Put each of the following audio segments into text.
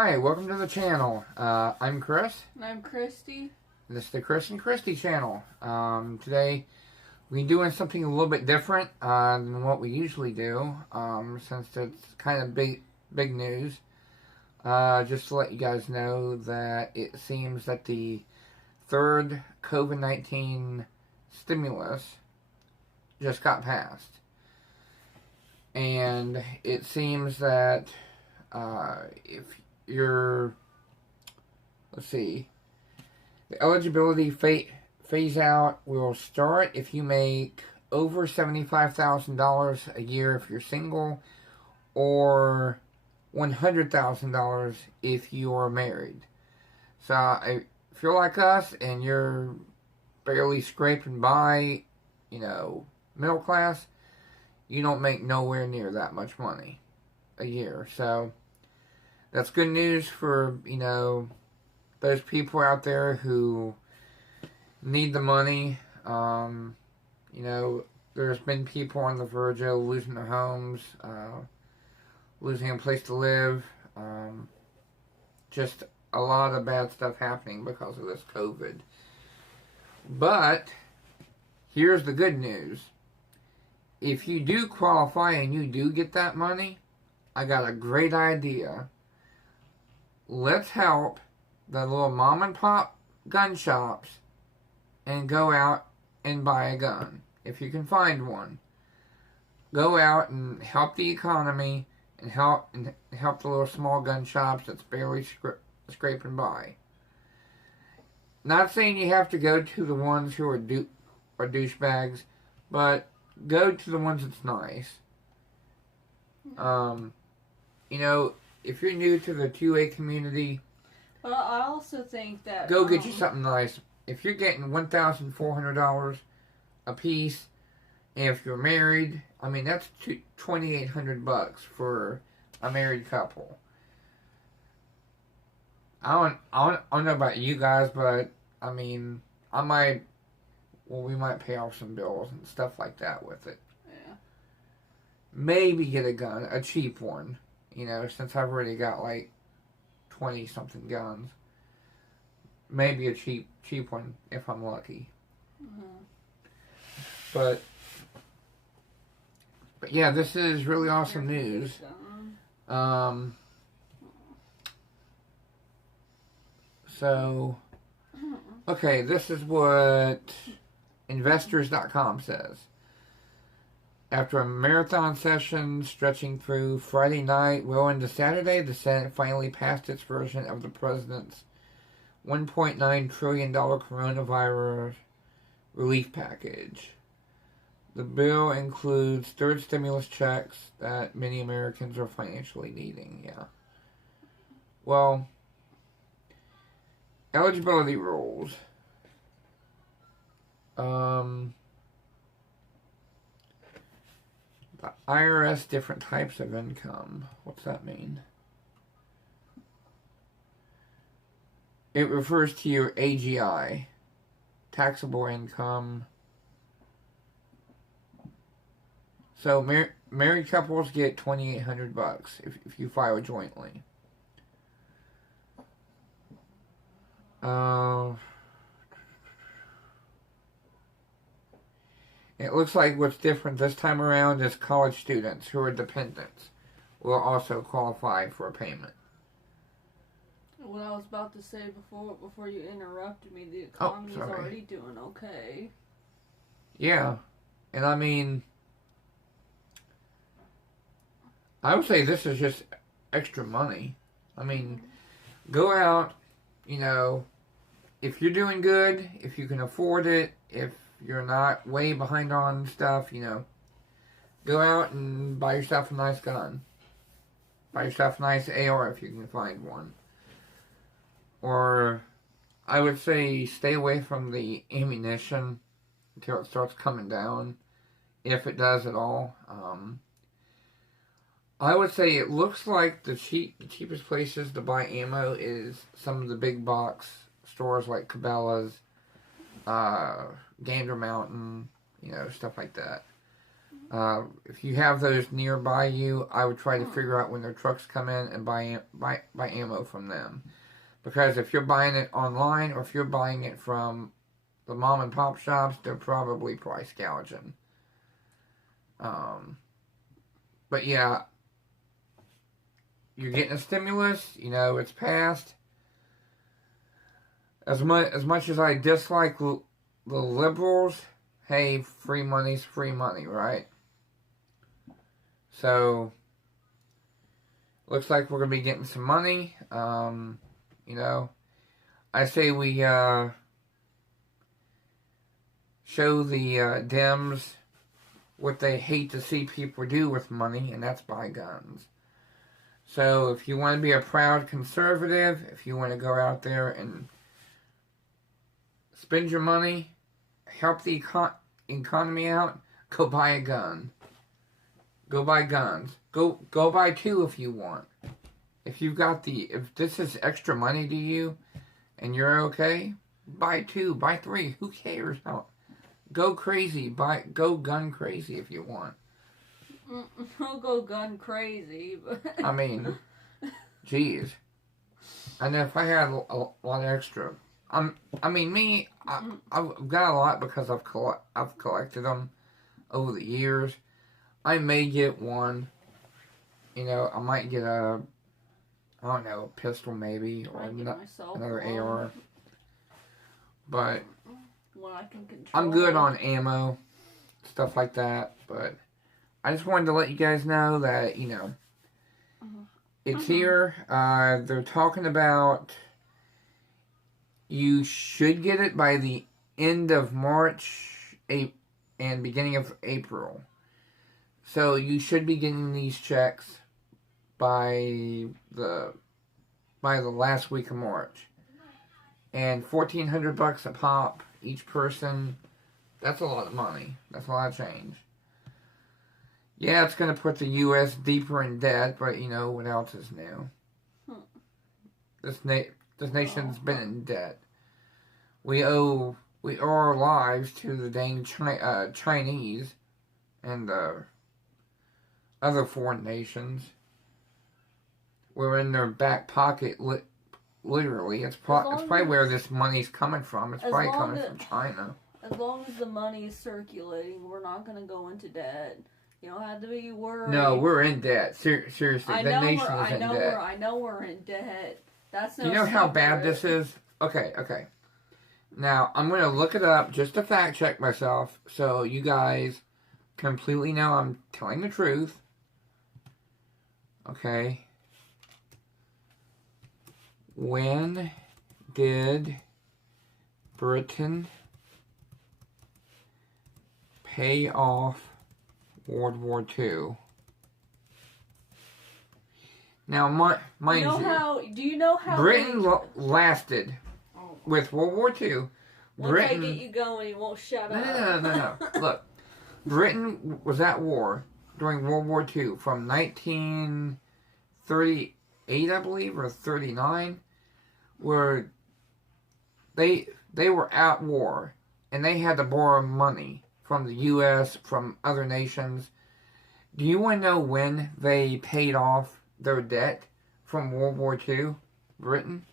Hi, welcome to the channel. I'm Chris. And I'm Christy. This is the Chris and Christy channel. Today we're doing something a little bit different than what we usually do, since it's kind of big news. Just to let you guys know that it seems that the third COVID-19 stimulus just got passed. And it seems that if you're, let's see, the eligibility phase out will start if you make over $75,000 a year if you're single, or $100,000 if you are married. So if you're like us and you're barely scraping by, middle class, you don't make nowhere near that much money a year. So that's good news for, those people out there who need the money. There's been people on the verge of losing their homes, losing a place to live, just a lot of bad stuff happening because of this COVID. But here's the good news. If you do qualify and you do get that money, I got a great idea. Let's help the little mom and pop gun shops and go out and buy a gun, if you can find one. Go out and help the economy and help the little small gun shops that's barely scraping by. Not saying you have to go to the ones who are douchebags, but go to the ones that's nice. If you're new to the 2A community, But I also think that go get you something nice. If you're getting $1,400 a piece, and if you're married, that's $2,800 for a married couple. I don't know about you guys, but we might pay off some bills and stuff like that with it. Yeah. Maybe get a gun, a cheap one, since I've already got like 20 something guns. Maybe a cheap one if I'm lucky. Mm-hmm. But yeah, this is really awesome news. Okay, this is what Investors.com says. After a marathon session stretching through Friday night, well into Saturday, the Senate finally passed its version of the president's $1.9 trillion coronavirus relief package. The bill includes third stimulus checks that many Americans are financially needing, yeah. Well, eligibility rules. The IRS different types of income. What's that mean? It refers to your AGI, taxable income. So married couples get $2,800 if you file jointly. It looks like what's different this time around is college students who are dependents will also qualify for a payment. What I was about to say before you interrupted me, the economy's already doing okay. Yeah, and I would say this is just extra money. Go out, if you're doing good, if you can afford it, if you're not way behind on stuff, go out and buy yourself a nice gun. Buy yourself a nice AR if you can find one. Or, I would say stay away from the ammunition until it starts coming down, if it does at all. I would say it looks like the cheapest places to buy ammo is some of the big box stores like Cabela's, Gander Mountain, stuff like that. If you have those nearby you, I would try to figure out when their trucks come in and buy ammo from them. Because if you're buying it online or if you're buying it from the mom and pop shops, they're probably price gouging. But yeah, you're getting a stimulus. You know, it's passed. As much as I dislike the liberals, hey, free money's free money, right? So, looks like we're going to be getting some money. You know, I say we show the Dems what they hate to see people do with money, and that's buy guns. So, if you want to be a proud conservative, if you want to go out there and spend your money, help the economy out, go buy a gun. Go buy guns. Go buy 2 if you want. If this is extra money to you and you're okay, buy 2, buy 3. Who cares? Go crazy. Go gun crazy if you want. I'll go gun crazy. But I mean, geez. And if I had a lot extra, I've got a lot because I've collected them over the years. I may get one. You know, I might get a pistol maybe, or another AR. But I can control. I'm good on ammo, stuff like that. But I just wanted to let you guys know that, you know, it's here. They're talking about you should get it by the end of March and beginning of April. So you should be getting these checks by the last week of March. And $1,400 a pop, each person. That's a lot of money. That's a lot of change. Yeah, it's going to put the U.S. deeper in debt, but you know what else is new? This nation's been in debt. We owe our lives to the dang Chinese and the other foreign nations. We're in their back pocket, literally. It's probably where this money's coming from. It's probably coming from China. As long as the money is circulating, we're not going to go into debt. You don't have to be worried. No, we're in debt. Seriously, the nation is in debt. I know we're in debt. That's no. You know how bad this is? Okay. Now, I'm going to look it up just to fact check myself so you guys completely know I'm telling the truth. Okay. When did Britain pay off World War II? Now, mind you, do you know how Britain lasted with World War II. Once I get you going, you won't shut up. No. Look, Britain was at war during World War II from 1938, I believe, or 39, where they were at war and they had to borrow money from the U.S., from other nations. Do you want to know when they paid off their debt from World War II, Britain?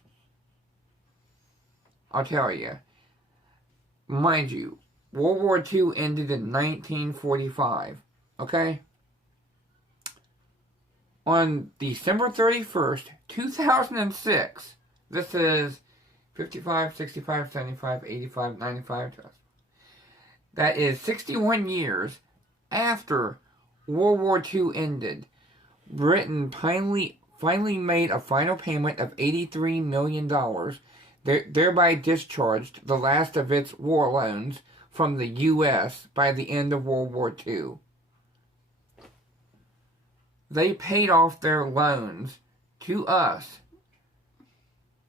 I'll tell you. Mind you, World War II ended in 1945, okay? On December 31st, 2006, this is 55, 65, 75, 85, 95, that is 61 years after World War II ended, Britain finally made a final payment of $83 million, thereby discharged the last of its war loans from the U.S. by the end of World War II. They paid off their loans to us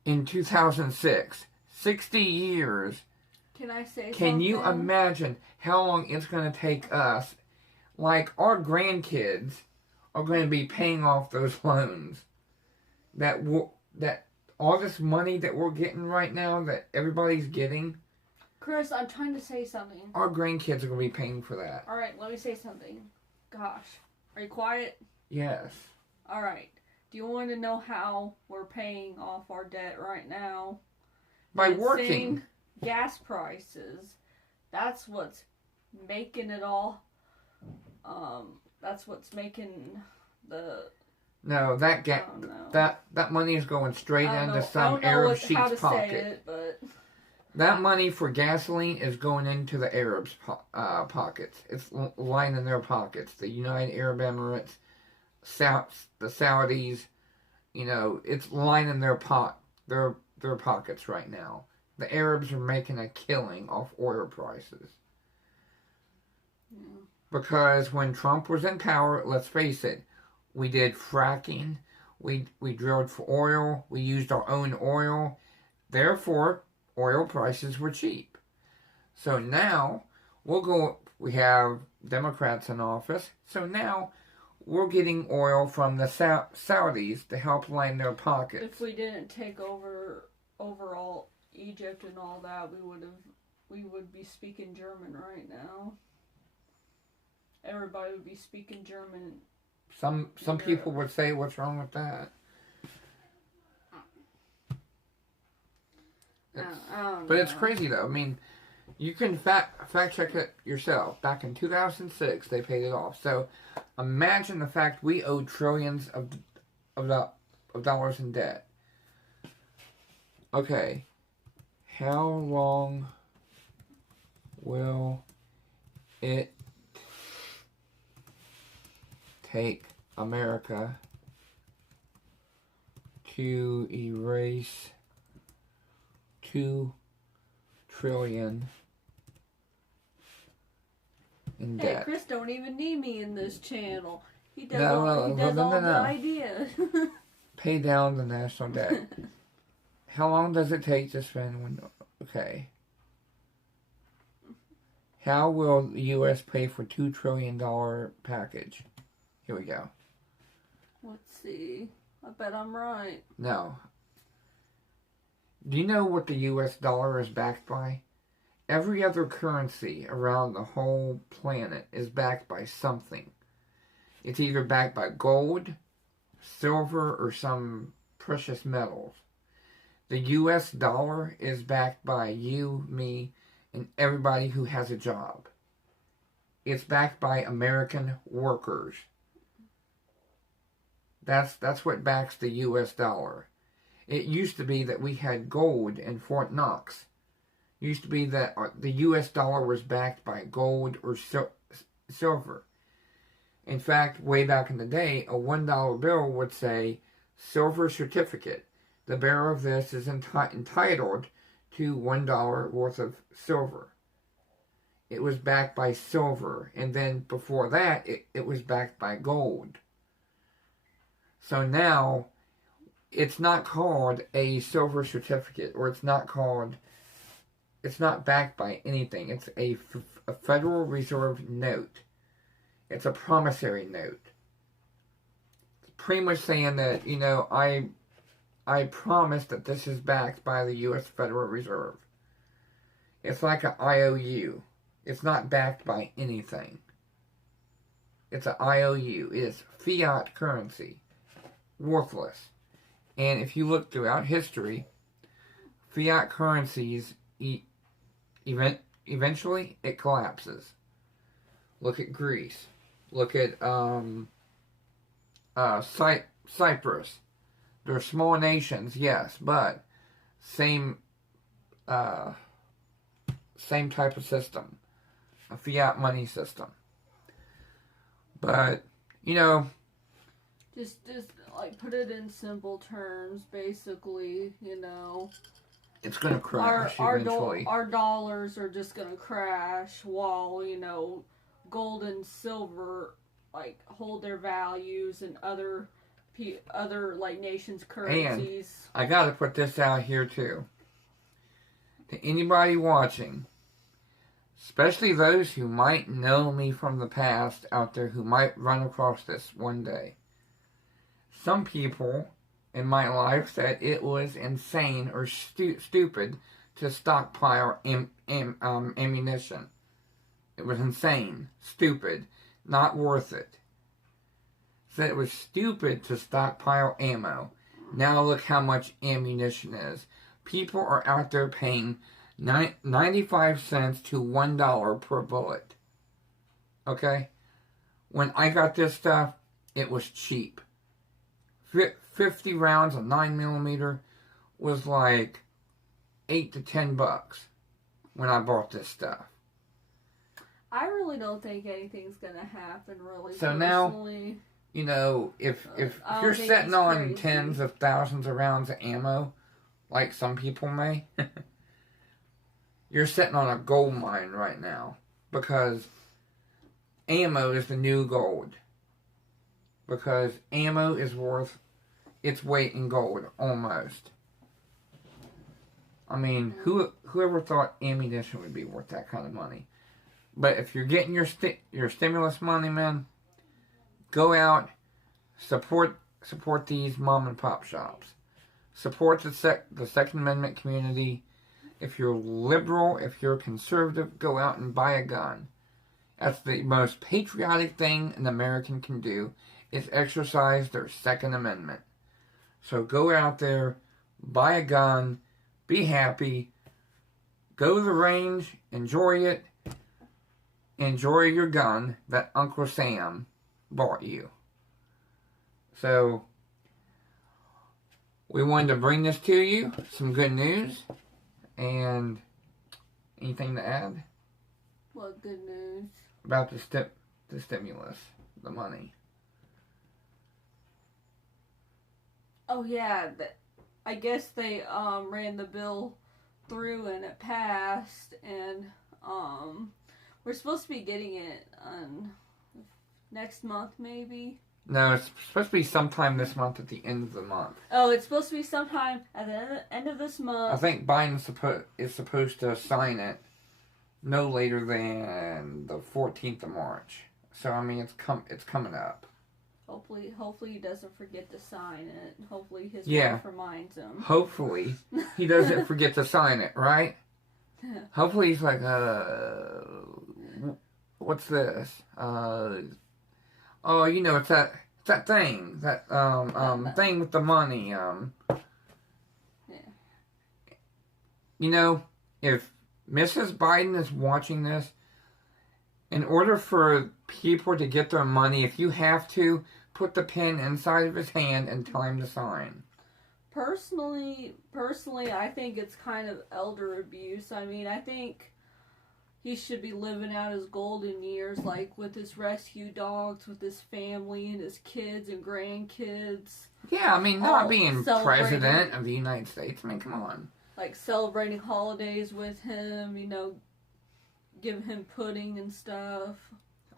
in 2006. 60 years. Can I say something? Can you imagine how long it's going to take us? Like, our grandkids are going to be paying off those loans. That all this money that we're getting right now, that everybody's getting, Chris, I'm trying to say something. Our grandkids are going to be paying for that. Alright, let me say something. Gosh. Are you quiet? Yes. Alright. Do you want to know how we're paying off our debt right now? By working. Gas prices. That's what's making it all. That's what's making the. No, that money is going straight into some Arab sheik's pocket. That money for gasoline is going into the Arabs' pockets. It's lining their pockets. The United Arab Emirates, the Saudis, it's lining their pockets right now. The Arabs are making a killing off oil prices. Yeah. Because when Trump was in power, let's face it, we did fracking, we drilled for oil, we used our own oil, therefore oil prices were cheap. So now we have Democrats in office, so now we're getting oil from the Saudis to help line their pockets. If we didn't take over overall Egypt and all that, we would be speaking German right now. Everybody would be speaking German. Some people would say, what's wrong with that? But it's crazy though. I mean, you can fact check it yourself. Back in 2006, they paid it off. So imagine the fact we owe trillions of dollars in debt. Okay, how long will it take America to erase 2 trillion in debt? Hey, Chris don't even need me in this channel. He does all the ideas. Pay down the national debt. How long does it take to spend one? Okay. How will the U.S. pay for $2 trillion package? Here we go. Let's see. I bet I'm right. No. Do you know what the U.S. dollar is backed by? Every other currency around the whole planet is backed by something. It's either backed by gold, silver, or some precious metals. The U.S. dollar is backed by you, me, and everybody who has a job. It's backed by American workers. That's what backs the U.S. dollar. It used to be that we had gold in Fort Knox. It used to be that the U.S. dollar was backed by gold or silver. In fact, way back in the day, a $1 bill would say, silver certificate. The bearer of this is entitled to $1 worth of silver. It was backed by silver. And then before that, it was backed by gold. So now, it's not called a silver certificate, or it's not backed by anything. It's a Federal Reserve note. It's a promissory note. It's pretty much saying that, I promise that this is backed by the U.S. Federal Reserve. It's like an IOU. It's not backed by anything. It's an IOU. It is fiat currency. Worthless. And if you look throughout history, fiat currencies, eventually it collapses. Look at Greece. Look at Cyprus. They're small nations, yes, but same type of system, a fiat money system. But just like put it in simple terms. Basically, it's gonna crash eventually. Our dollars are just gonna crash, while gold and silver hold their values, and other like nations' currencies. And I gotta put this out here too. To anybody watching, especially those who might know me from the past out there, who might run across this one day. Some people in my life said it was insane or stupid to stockpile ammunition. It was insane, stupid, not worth it. Said it was stupid to stockpile ammo. Now look how much ammunition is. People are out there paying 95 cents to $1 per bullet. Okay? When I got this stuff, it was cheap. 50 rounds of 9mm was like $8 to $10 when I bought this stuff. I really don't think anything's gonna happen, really. So personally. Now, you know, if you're sitting on tens of thousands of rounds of ammo, like some people may, you're sitting on a gold mine right now, because ammo is the new gold. Because ammo is worth its weight in gold, almost. I mean, whoever thought ammunition would be worth that kind of money? But if you're getting your stimulus money, man, go out, support these mom and pop shops. Support the Second Amendment community. If you're liberal, if you're conservative, go out and buy a gun. That's the most patriotic thing an American can do, is exercise their Second Amendment. So go out there, buy a gun, be happy, go to the range, enjoy it, enjoy your gun that Uncle Sam bought you. So, we wanted to bring this to you, some good news, and anything to add? What good news? About the stimulus, the money. Oh yeah, I guess they ran the bill through and it passed, and we're supposed to be getting it next month, maybe. No, it's supposed to be sometime this month at the end of the month. Oh, it's supposed to be sometime at the end of this month. I think Biden is supposed to sign it no later than the 14th of March. So I mean, it's coming up. Hopefully he doesn't forget to sign it. Hopefully his wife reminds him. Hopefully he doesn't forget to sign it, right? Hopefully he's like, what's this? Oh, you know, it's that thing, thing with the money. Yeah. You know, if Mrs. Biden is watching this, in order for people to get their money, if you have to, put the pen inside of his hand and tell him to sign. Personally, I think it's kind of elder abuse. I mean, I think he should be living out his golden years, like with his rescue dogs, with his family and his kids and grandkids. Yeah, I mean, not being president of the United States. I mean, come on. Like celebrating holidays with him, you know, give him pudding and stuff.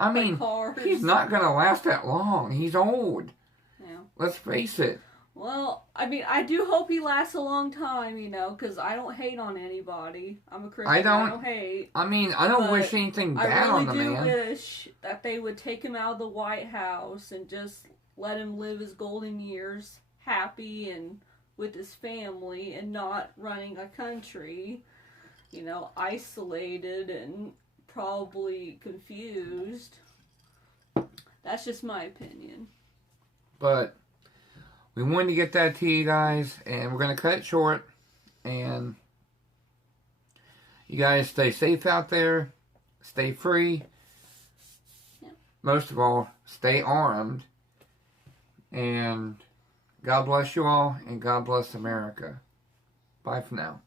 I mean, he's not going to last that long. He's old. Yeah. Let's face it. Well, I mean, I do hope he lasts a long time, you know, because I don't hate on anybody. I'm a Christian. I don't hate. I mean, I don't wish anything bad on the man. I really do wish that they would take him out of the White House and just let him live his golden years happy and with his family and not running a country, you know, isolated and probably confused. That's just my opinion. But we wanted to get that to you guys, and we're going to cut it short. And you guys stay safe out there. Stay free. Yeah. Most of all, stay armed. And God bless you all, and God bless America. Bye for now.